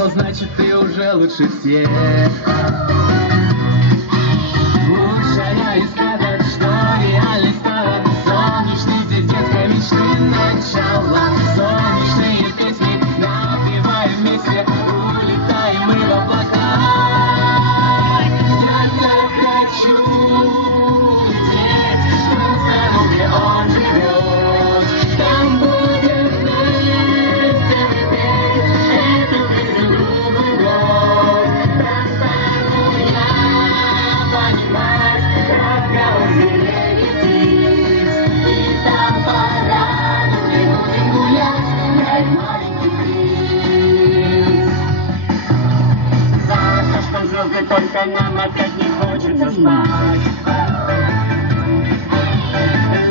приехал, значит ты уже лучше всех. Лучшая из сказок, что реальность стала. Солнечный здесь детской мечты начало. Солнечные песни напеваем вместе, улетаем мы в облака. Я так хочу лететь в ту страну, где он живет. Там будет вместе лететь эту песню круглый год. Там стану я понимать разговор деревьев птиц. И там по ряду мы будем гулять, как маленький принц. За то, что звезды только нам опять не хочется спать.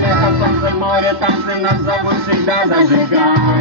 Лето, солнце, море, танцы нас зовут всегда зажигать.